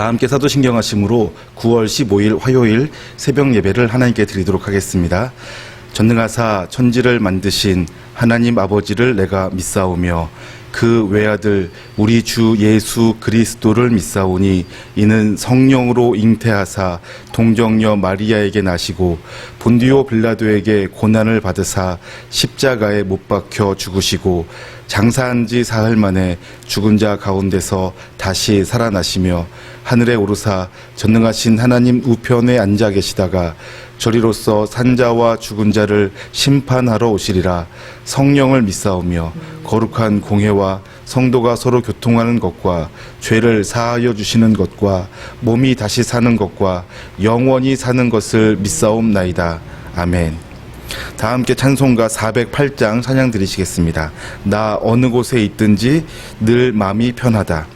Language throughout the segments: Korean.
다 함께 사도신경하심으로 9월 15일 화요일 새벽 예배를 하나님께 드리도록 하겠습니다. 전능하사 천지를 만드신 하나님 아버지를 내가 믿사오며 그 외아들 우리 주 예수 그리스도를 믿사오니 이는 성령으로 잉태하사 동정녀 마리아에게 나시고 본디오 빌라도에게 고난을 받으사 십자가에 못 박혀 죽으시고 장사한 지 사흘 만에 죽은 자 가운데서 다시 살아나시며 하늘에 오르사 전능하신 하나님 우편에 앉아 계시다가 저리로서 산자와 죽은 자를 심판하러 오시리라. 성령을 믿사오며 거룩한 공회와 성도가 서로 교통하는 것과 죄를 사하여 주시는 것과 몸이 다시 사는 것과 영원히 사는 것을 믿사옵나이다. 아멘. 다 함께 찬송가 408장 찬양 드리시겠습니다. 나 어느 곳에 있든지 늘 마음이 편하다.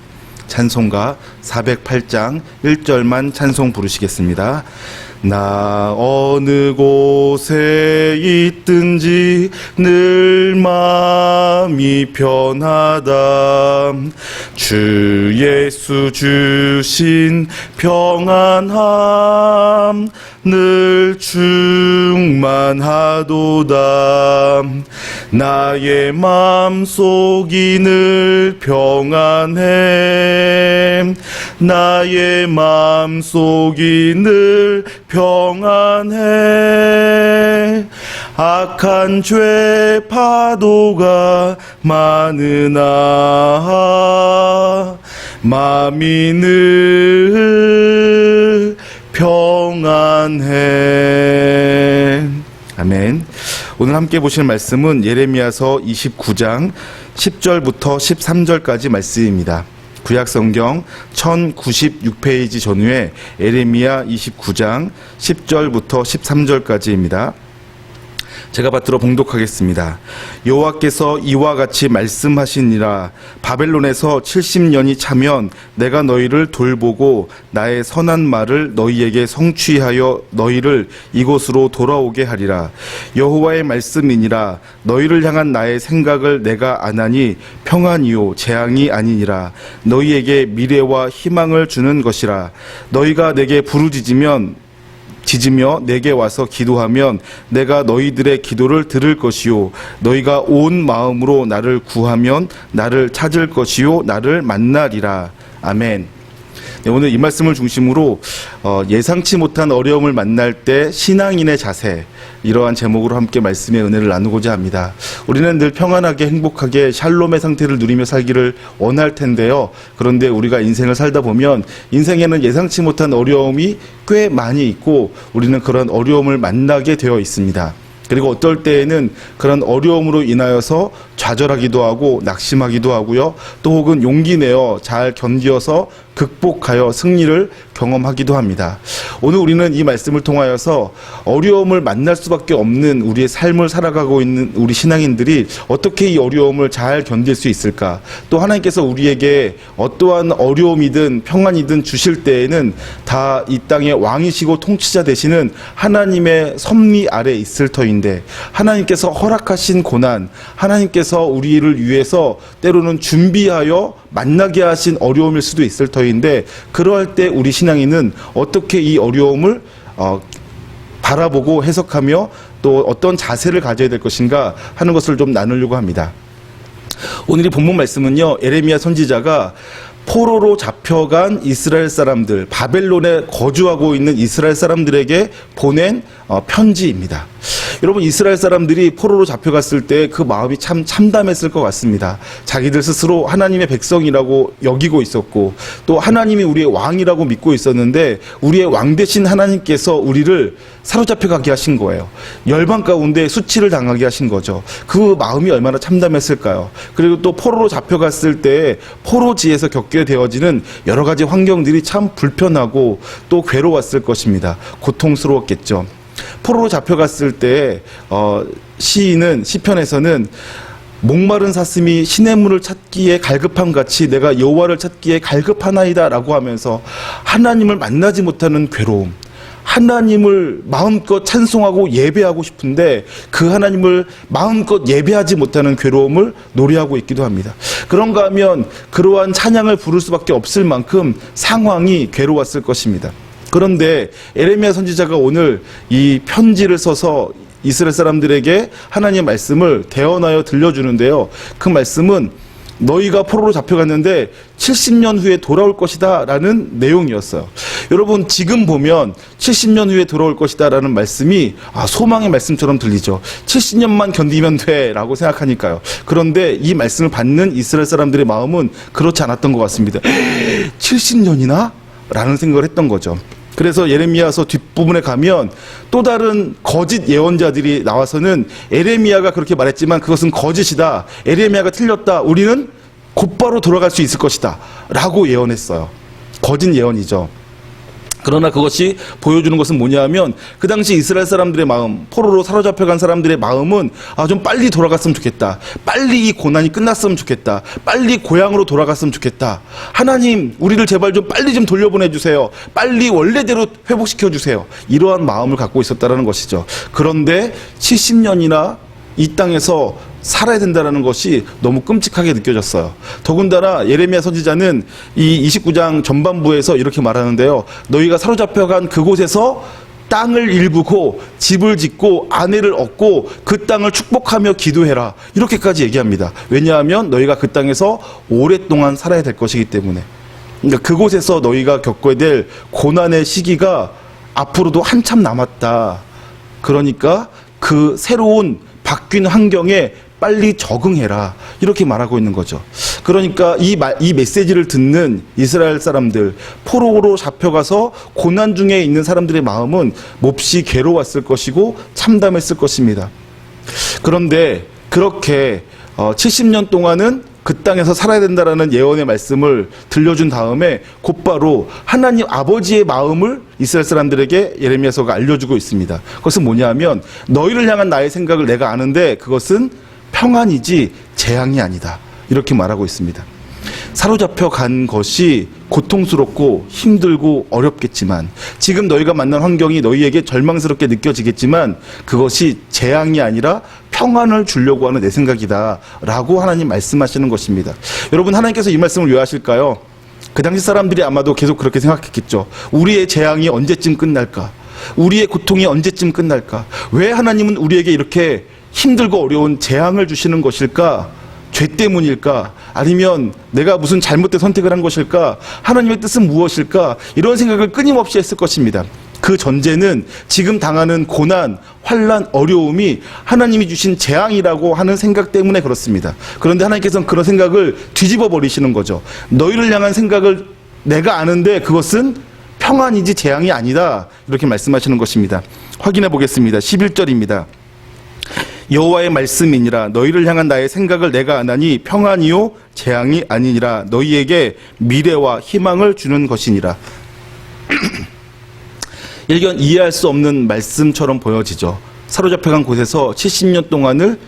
찬송가 408장 1절만 찬송 부르시겠습니다. 나 어느 곳에 있든지 늘 마음이 편하다. 주 예수 주신 평안함 늘 충만하도다. 나의 마음속이 늘 평안해. 나의 마음속이 늘 평안해. 악한 죄 파도가 많으나 마음이 늘 평안해. 아멘. 오늘 함께 보실 말씀은 예레미야서 29장 10절부터 13절까지 말씀입니다. 구약성경 1096페이지 전후에 예레미야 29장 10절부터 13절까지입니다. 제가 받들어 봉독하겠습니다. 여호와께서 이와 같이 말씀하시니라. 바벨론에서 70년이 차면 내가 너희를 돌보고 나의 선한 말을 너희에게 성취하여 너희를 이곳으로 돌아오게 하리라. 여호와의 말씀이니라. 너희를 향한 나의 생각을 내가 아나니 평안이요 재앙이 아니니라. 너희에게 미래와 희망을 주는 것이라. 너희가 내게 부르짖으며 내게 와서 기도하면 내가 너희들의 기도를 들을 것이요 너희가 온 마음으로 나를 구하면 나를 찾을 것이요 나를 만나리라. 아멘. 네, 오늘 이 말씀을 중심으로 예상치 못한 어려움을 만날 때 신앙인의 자세, 이러한 제목으로 함께 말씀의 은혜를 나누고자 합니다. 우리는 늘 평안하게 행복하게 샬롬의 상태를 누리며 살기를 원할 텐데요. 그런데 우리가 인생을 살다 보면 인생에는 예상치 못한 어려움이 꽤 많이 있고 우리는 그런 어려움을 만나게 되어 있습니다. 그리고 어떨 때에는 그런 어려움으로 인하여서 좌절하기도 하고 낙심하기도 하고요. 또 혹은 용기 내어 잘 견디어서 극복하여 승리를 경험하기도 합니다. 오늘 우리는 이 말씀을 통하여서 어려움을 만날 수밖에 없는 우리의 삶을 살아가고 있는 우리 신앙인들이 어떻게 이 어려움을 잘 견딜 수 있을까? 또 하나님께서 우리에게 어떠한 어려움이든 평안이든 주실 때에는 다 이 땅의 왕이시고 통치자 되시는 하나님의 섭리 아래 있을 터인데 하나님께서 허락하신 고난, 하나님께서 우리를 위해서 때로는 준비하여 만나게 하신 어려움일 수도 있을 터인데 그러할 때 우리 신앙인은 어떻게 이 어려움을 바라보고 해석하며 또 어떤 자세를 가져야 될 것인가 하는 것을 좀 나누려고 합니다. 오늘 이 본문 말씀은요, 예레미야 선지자가 포로로 잡혀간 이스라엘 사람들, 바벨론에 거주하고 있는 이스라엘 사람들에게 보낸 편지입니다. 여러분, 이스라엘 사람들이 포로로 잡혀갔을 때 그 마음이 참 참담했을 것 같습니다. 자기들 스스로 하나님의 백성이라고 여기고 있었고 또 하나님이 우리의 왕이라고 믿고 있었는데 우리의 왕 되신 하나님께서 우리를 사로잡혀가게 하신 거예요. 열방 가운데 수치를 당하게 하신 거죠. 그 마음이 얼마나 참담했을까요? 그리고 또 포로로 잡혀갔을 때 포로지에서 겪게 되어지는 여러 가지 환경들이 참 불편하고 또 괴로웠을 것입니다. 고통스러웠겠죠. 포로로 잡혀갔을 때 시인은 시편에서는 목마른 사슴이 시냇물을 찾기에 갈급함 같이 내가 여호와를 찾기에 갈급하나이다 라고 하면서 하나님을 만나지 못하는 괴로움, 하나님을 마음껏 찬송하고 예배하고 싶은데 그 하나님을 마음껏 예배하지 못하는 괴로움을 노래하고 있기도 합니다. 그런가 하면 그러한 찬양을 부를 수밖에 없을 만큼 상황이 괴로웠을 것입니다. 그런데 에레미야 선지자가 오늘 이 편지를 써서 이스라엘 사람들에게 하나님의 말씀을 대언하여 들려주는데요. 그 말씀은 너희가 포로로 잡혀갔는데 70년 후에 돌아올 것이다 라는 내용이었어요. 여러분, 지금 보면 70년 후에 돌아올 것이다 라는 말씀이 소망의 말씀처럼 들리죠. 70년만 견디면 돼 라고 생각하니까요. 그런데 이 말씀을 받는 이스라엘 사람들의 마음은 그렇지 않았던 것 같습니다. 70년이나? 라는 생각을 했던 거죠. 그래서 예레미야서 뒷부분에 가면 또 다른 거짓 예언자들이 나와서는 에레미야가 그렇게 말했지만 그것은 거짓이다. 에레미야가 틀렸다. 우리는 곧바로 돌아갈 수 있을 것이다. 라고 예언했어요. 거짓 예언이죠. 그러나 그것이 보여주는 것은 뭐냐 하면 그 당시 이스라엘 사람들의 마음, 포로로 사로잡혀간 사람들의 마음은 좀 빨리 돌아갔으면 좋겠다. 빨리 이 고난이 끝났으면 좋겠다. 빨리 고향으로 돌아갔으면 좋겠다. 하나님, 우리를 제발 좀 빨리 좀 돌려보내주세요. 빨리 원래대로 회복시켜주세요. 이러한 마음을 갖고 있었다는 것이죠. 그런데 70년이나 이 땅에서 살아야 된다는 것이 너무 끔찍하게 느껴졌어요. 더군다나 예레미야 선지자는 이 29장 전반부에서 이렇게 말하는데요. 너희가 사로잡혀간 그곳에서 땅을 일구고 집을 짓고 아내를 얻고 그 땅을 축복하며 기도해라. 이렇게까지 얘기합니다. 왜냐하면 너희가 그 땅에서 오랫동안 살아야 될 것이기 때문에. 그러니까 그곳에서 너희가 겪어야 될 고난의 시기가 앞으로도 한참 남았다. 그러니까 그 새로운 바뀐 환경에 빨리 적응해라. 이렇게 말하고 있는 거죠. 그러니까 이 메시지를 듣는 이스라엘 사람들, 포로로 잡혀가서 고난 중에 있는 사람들의 마음은 몹시 괴로웠을 것이고 참담했을 것입니다. 그런데 그렇게 70년 동안은 그 땅에서 살아야 된다라는 예언의 말씀을 들려준 다음에 곧바로 하나님 아버지의 마음을 이스라엘 사람들에게 예레미야서가 알려주고 있습니다. 그것은 뭐냐 하면 너희를 향한 나의 생각을 내가 아는데 그것은 평안이지 재앙이 아니다. 이렇게 말하고 있습니다. 사로잡혀 간 것이 고통스럽고 힘들고 어렵겠지만 지금 너희가 만난 환경이 너희에게 절망스럽게 느껴지겠지만 그것이 재앙이 아니라 평안을 주려고 하는 내 생각이다 라고 하나님 말씀하시는 것입니다. 여러분, 하나님께서 이 말씀을 왜 하실까요? 그 당시 사람들이 아마도 계속 그렇게 생각했겠죠. 우리의 재앙이 언제쯤 끝날까? 우리의 고통이 언제쯤 끝날까? 왜 하나님은 우리에게 이렇게 힘들고 어려운 재앙을 주시는 것일까? 죄 때문일까? 아니면 내가 무슨 잘못된 선택을 한 것일까? 하나님의 뜻은 무엇일까? 이런 생각을 끊임없이 했을 것입니다. 그 전제는 지금 당하는 고난, 환난, 어려움이 하나님이 주신 재앙이라고 하는 생각 때문에 그렇습니다. 그런데 하나님께서는 그런 생각을 뒤집어 버리시는 거죠. 너희를 향한 생각을 내가 아는데 그것은 평안이지 재앙이 아니다. 이렇게 말씀하시는 것입니다. 확인해 보겠습니다. 11절입니다. 여호와의 말씀이니라. 너희를 향한 나의 생각을 내가 아나니 평안이요 재앙이 아니니라. 너희에게 미래와 희망을 주는 것이니라. 일견 이해할 수 없는 말씀처럼 보여지죠. 사로잡혀간 곳에서 70년 동안을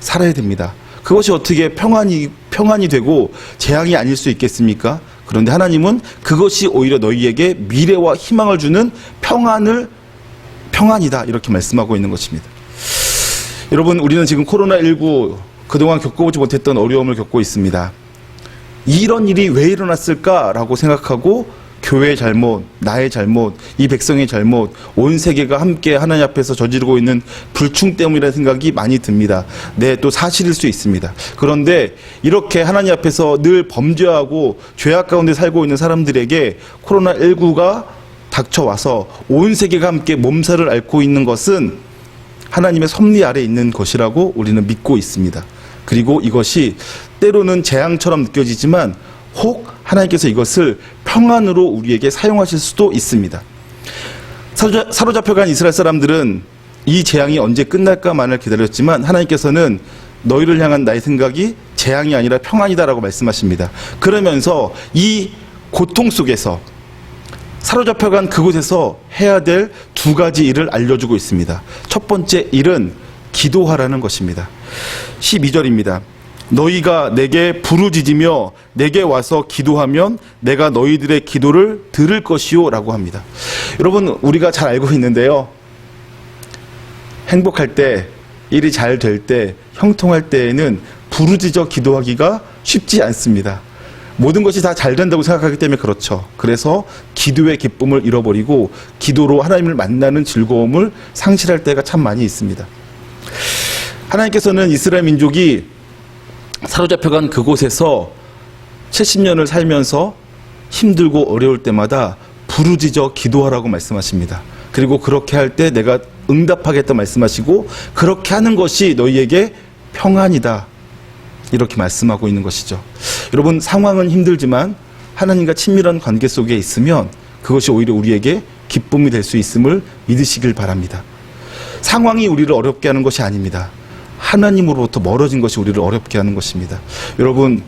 살아야 됩니다. 그것이 어떻게 평안이 되고 재앙이 아닐 수 있겠습니까? 그런데 하나님은 그것이 오히려 너희에게 미래와 희망을 주는 평안이다. 이렇게 말씀하고 있는 것입니다. 여러분, 우리는 지금 코로나19 그동안 겪어보지 못했던 어려움을 겪고 있습니다. 이런 일이 왜 일어났을까라고 생각하고 교회의 잘못, 나의 잘못, 이 백성의 잘못, 온 세계가 함께 하나님 앞에서 저지르고 있는 불충 때문이라는 생각이 많이 듭니다. 네, 또 사실일 수 있습니다. 그런데 이렇게 하나님 앞에서 늘 범죄하고 죄악 가운데 살고 있는 사람들에게 코로나19가 닥쳐와서 온 세계가 함께 몸살을 앓고 있는 것은 하나님의 섭리 아래 있는 것이라고 우리는 믿고 있습니다. 그리고 이것이 때로는 재앙처럼 느껴지지만 혹 하나님께서 이것을 평안으로 우리에게 사용하실 수도 있습니다. 사로잡혀간 이스라엘 사람들은 이 재앙이 언제 끝날까만을 기다렸지만 하나님께서는 너희를 향한 나의 생각이 재앙이 아니라 평안이다라고 말씀하십니다. 그러면서 이 고통 속에서 사로잡혀간 그곳에서 해야 될 두 가지 일을 알려주고 있습니다. 첫 번째 일은 기도하라는 것입니다. 12절입니다. 너희가 내게 부르짖으며 내게 와서 기도하면 내가 너희들의 기도를 들을 것이요 라고 합니다. 여러분, 우리가 잘 알고 있는데요, 행복할 때, 일이 잘 될 때, 형통할 때에는 부르짖어 기도하기가 쉽지 않습니다. 모든 것이 다 잘 된다고 생각하기 때문에 그렇죠. 그래서 기도의 기쁨을 잃어버리고 기도로 하나님을 만나는 즐거움을 상실할 때가 참 많이 있습니다. 하나님께서는 이스라엘 민족이 사로잡혀간 그곳에서 70년을 살면서 힘들고 어려울 때마다 부르짖어 기도하라고 말씀하십니다. 그리고 그렇게 할 때 내가 응답하겠다 말씀하시고, 그렇게 하는 것이 너희에게 평안이다, 이렇게 말씀하고 있는 것이죠. 여러분, 상황은 힘들지만 하나님과 친밀한 관계 속에 있으면 그것이 오히려 우리에게 기쁨이 될 수 있음을 믿으시길 바랍니다. 상황이 우리를 어렵게 하는 것이 아닙니다. 하나님으로부터 멀어진 것이 우리를 어렵게 하는 것입니다. 여러분,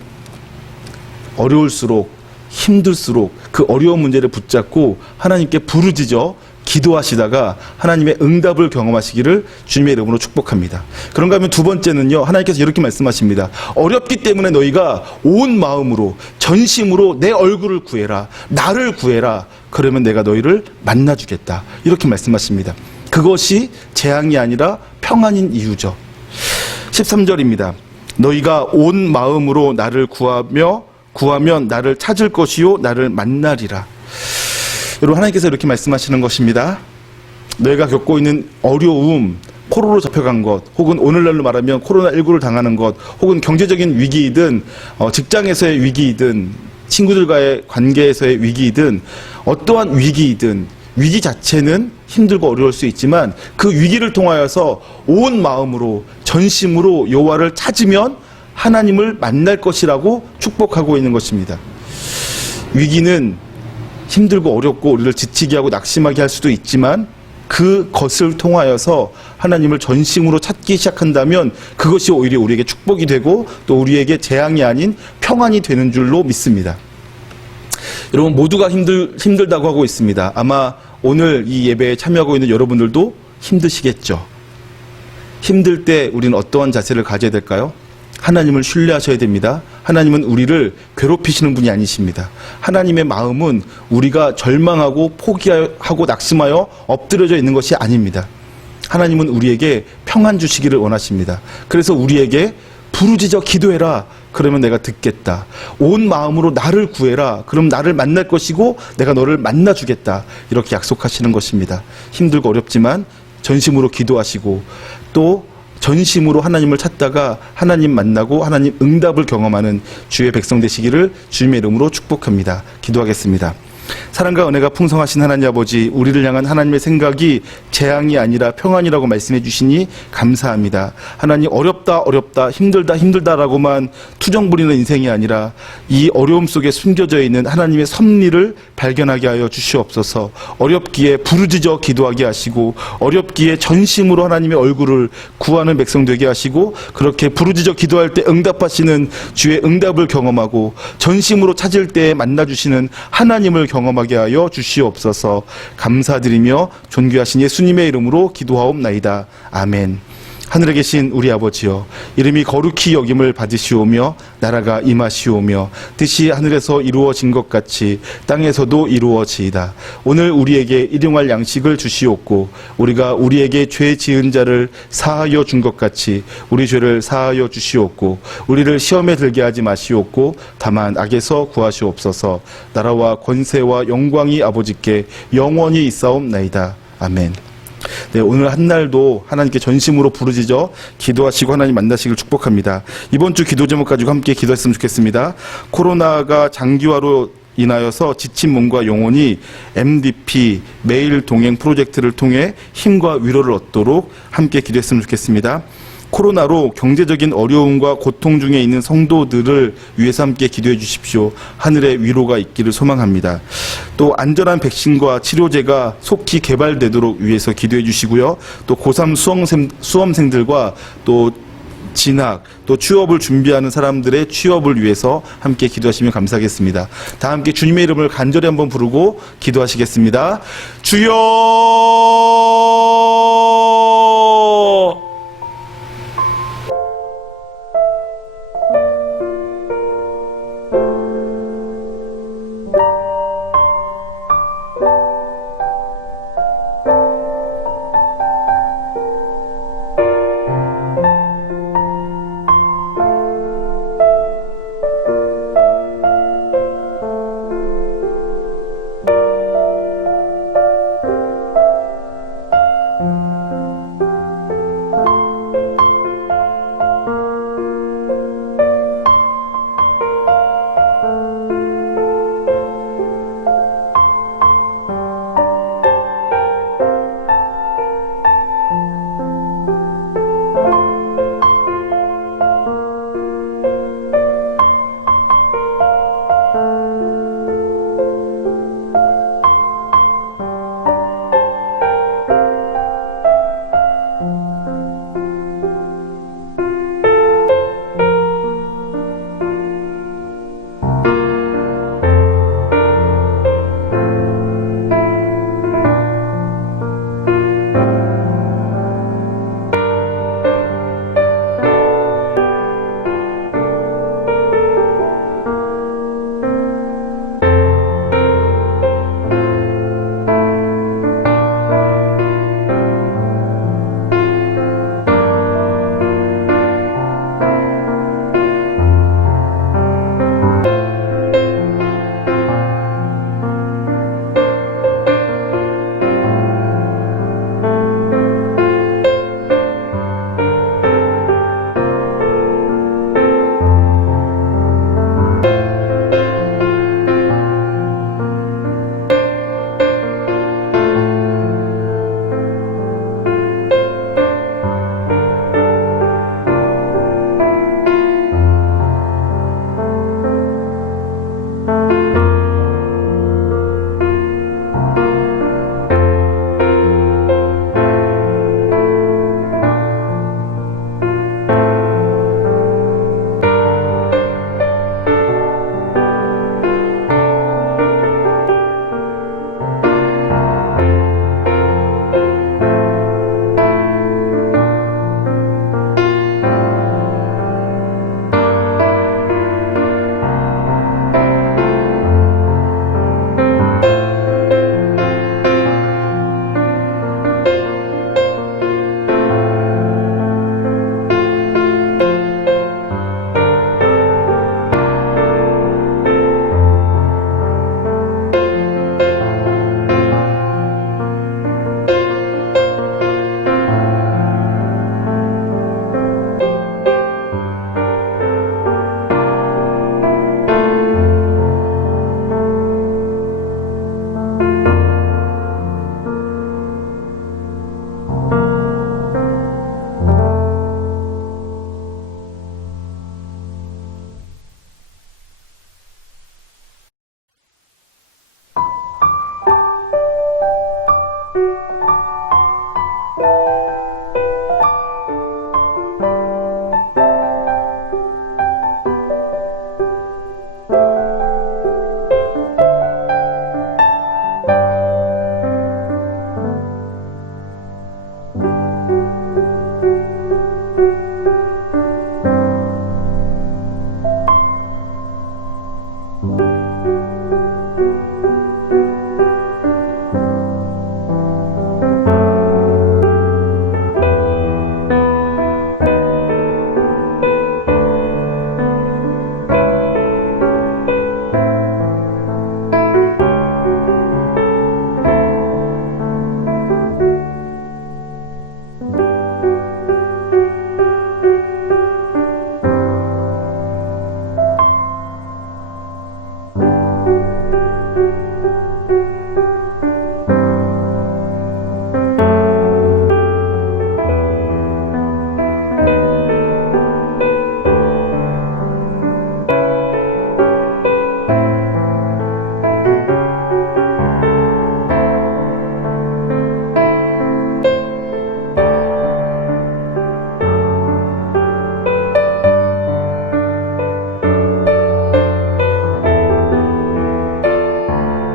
어려울수록, 힘들수록 그 어려운 문제를 붙잡고 하나님께 부르짖어 기도하시다가 하나님의 응답을 경험하시기를 주님의 이름으로 축복합니다. 그런가 하면 두 번째는요, 하나님께서 이렇게 말씀하십니다. 어렵기 때문에 너희가 온 마음으로, 전심으로 내 얼굴을 구해라, 나를 구해라. 그러면 내가 너희를 만나주겠다, 이렇게 말씀하십니다. 그것이 재앙이 아니라 평안인 이유죠. 13절입니다. 너희가 온 마음으로 나를 구하면 나를 찾을 것이요 나를 만나리라. 여러분, 하나님께서 이렇게 말씀하시는 것입니다. 너희가 겪고 있는 어려움, 포로로 잡혀간 것, 혹은 오늘날로 말하면 코로나19를 당하는 것, 혹은 경제적인 위기이든 직장에서의 위기이든 친구들과의 관계에서의 위기이든 어떠한 위기이든, 위기 자체는 힘들고 어려울 수 있지만 그 위기를 통하여서 온 마음으로, 전심으로 여호와를 찾으면 하나님을 만날 것이라고 축복하고 있는 것입니다. 위기는 힘들고 어렵고 우리를 지치게 하고 낙심하게 할 수도 있지만 그것을 통하여서 하나님을 전심으로 찾기 시작한다면 그것이 오히려 우리에게 축복이 되고 또 우리에게 재앙이 아닌 평안이 되는 줄로 믿습니다. 여러분, 모두가 힘들다고 하고 있습니다. 아마 오늘 이 예배에 참여하고 있는 여러분들도 힘드시겠죠. 힘들 때 우리는 어떠한 자세를 가져야 될까요? 하나님을 신뢰하셔야 됩니다. 하나님은 우리를 괴롭히시는 분이 아니십니다. 하나님의 마음은 우리가 절망하고 포기하고 낙심하여 엎드려져 있는 것이 아닙니다. 하나님은 우리에게 평안 주시기를 원하십니다. 그래서 우리에게 부르짖어 기도해라, 그러면 내가 듣겠다. 온 마음으로 나를 구해라, 그럼 나를 만날 것이고 내가 너를 만나주겠다, 이렇게 약속하시는 것입니다. 힘들고 어렵지만 전심으로 기도하시고 또 전심으로 하나님을 찾다가 하나님 만나고 하나님 응답을 경험하는 주의 백성 되시기를 주님의 이름으로 축복합니다. 기도하겠습니다. 사랑과 은혜가 풍성하신 하나님 아버지, 우리를 향한 하나님의 생각이 재앙이 아니라 평안이라고 말씀해 주시니 감사합니다. 하나님, 어렵다 힘들다라고만 투정 부리는 인생이 아니라 이 어려움 속에 숨겨져 있는 하나님의 섭리를 발견하게 하여 주시옵소서. 어렵기에 부르짖어 기도하게 하시고 어렵기에 전심으로 하나님의 얼굴을 구하는 백성 되게 하시고, 그렇게 부르짖어 기도할 때 응답하시는 주의 응답을 경험하고 전심으로 찾을 때 만나주시는 하나님을 경험하게 하여 주시옵소서. 감사드리며 존귀하신 예수님의 이름으로 기도하옵나이다. 아멘. 하늘에 계신 우리 아버지여, 이름이 거룩히 여김을 받으시오며 나라가 임하시오며 뜻이 하늘에서 이루어진 것 같이 땅에서도 이루어지이다. 오늘 우리에게 일용할 양식을 주시옵고 우리가 우리에게 죄 지은 자를 사하여 준 것 같이 우리 죄를 사하여 주시옵고 우리를 시험에 들게 하지 마시옵고 다만 악에서 구하시옵소서. 나라와 권세와 영광이 아버지께 영원히 있사옵나이다. 아멘. 네, 오늘 한날도 하나님께 전심으로 부르짖어 기도하시고 하나님 만나시길 축복합니다. 이번 주 기도 제목 가지고 함께 기도했으면 좋겠습니다. 코로나가 장기화로 인하여서 지친 몸과 영혼이 MDP 매일 동행 프로젝트를 통해 힘과 위로를 얻도록 함께 기도했으면 좋겠습니다. 코로나로 경제적인 어려움과 고통 중에 있는 성도들을 위해서 함께 기도해 주십시오. 하늘의 위로가 있기를 소망합니다. 또 안전한 백신과 치료제가 속히 개발되도록 위해서 기도해 주시고요. 또 고3 수험생들과 또 진학, 또 취업을 준비하는 사람들의 취업을 위해서 함께 기도하시면 감사하겠습니다. 다 함께 주님의 이름을 간절히 한번 부르고 기도하시겠습니다. 주여!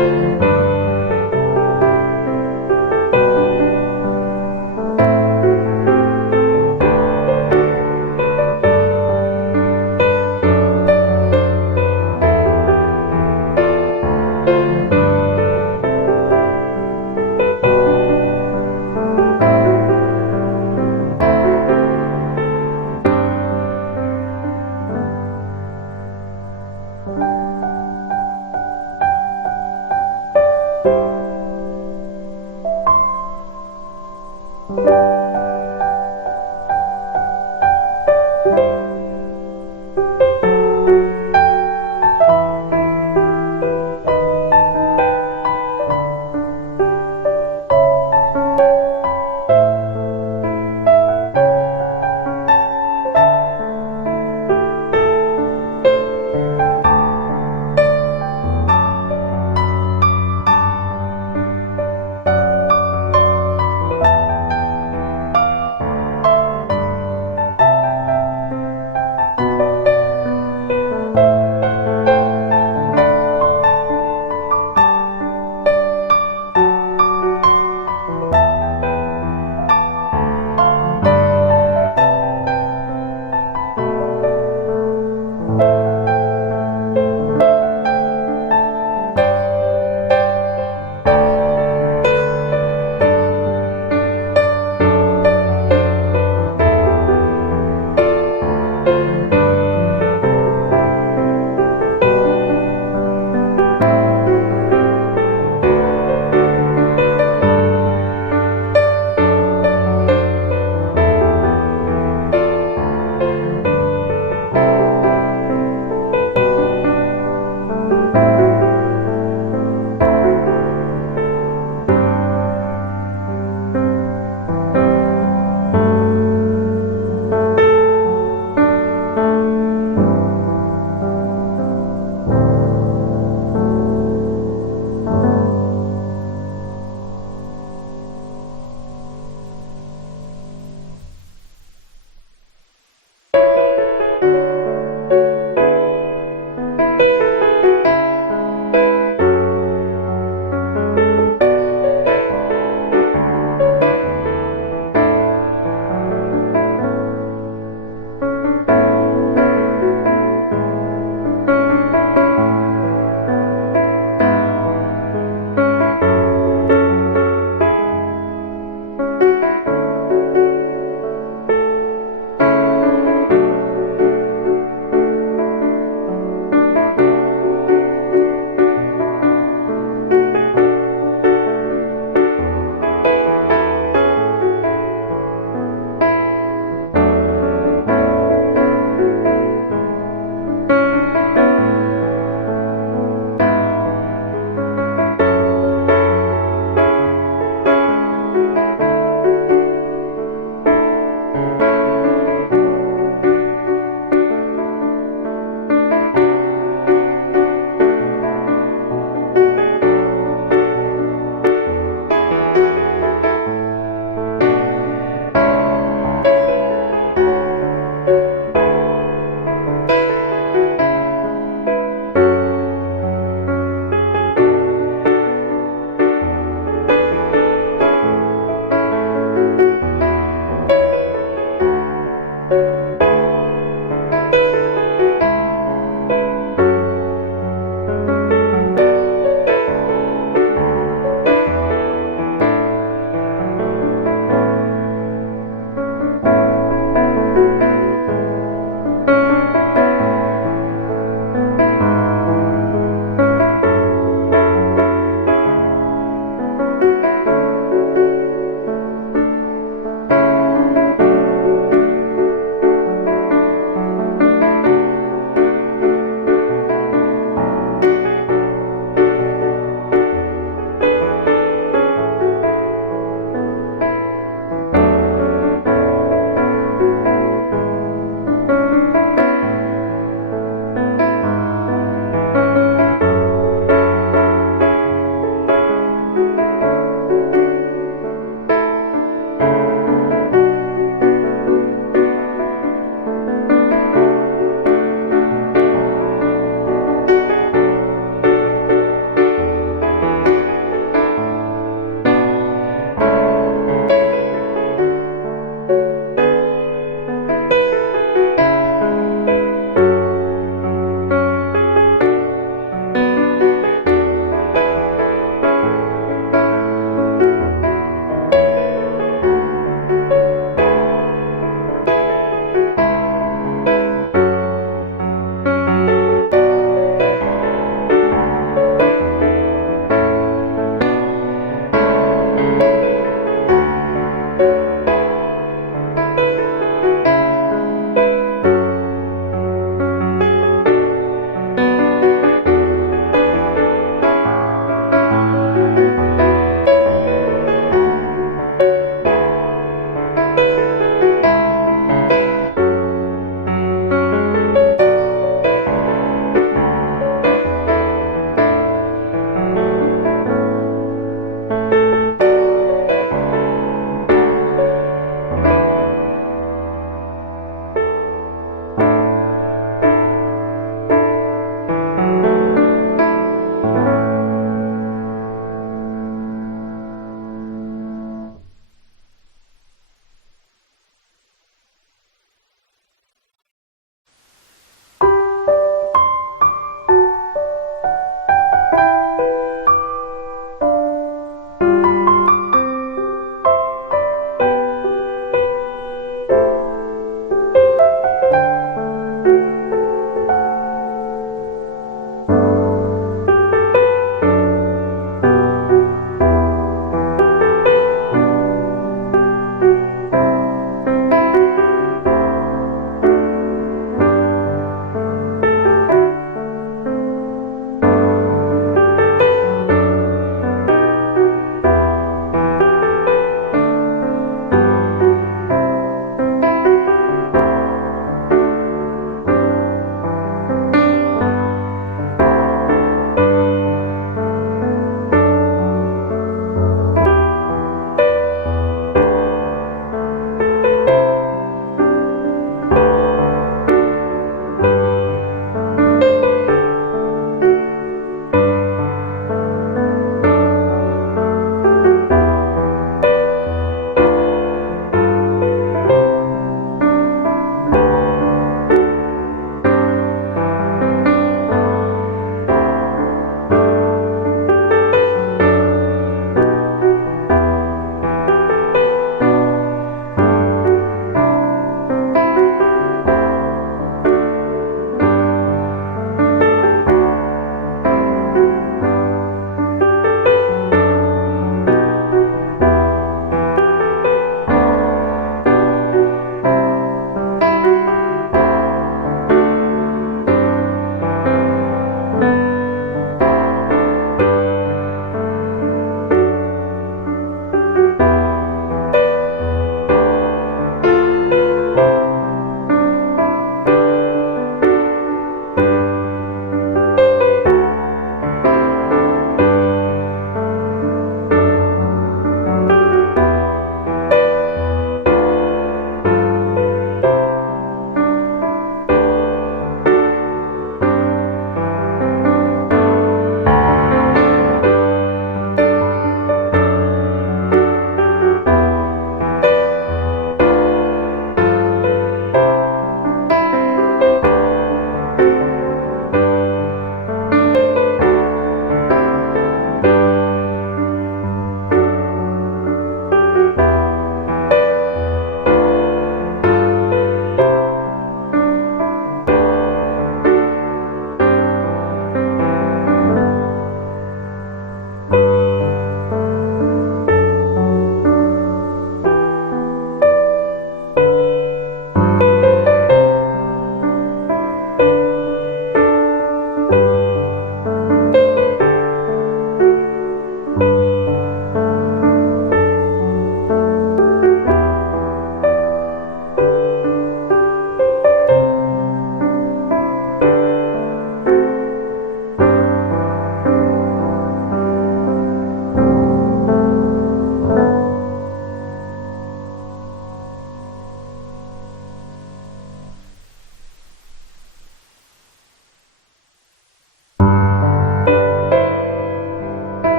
you.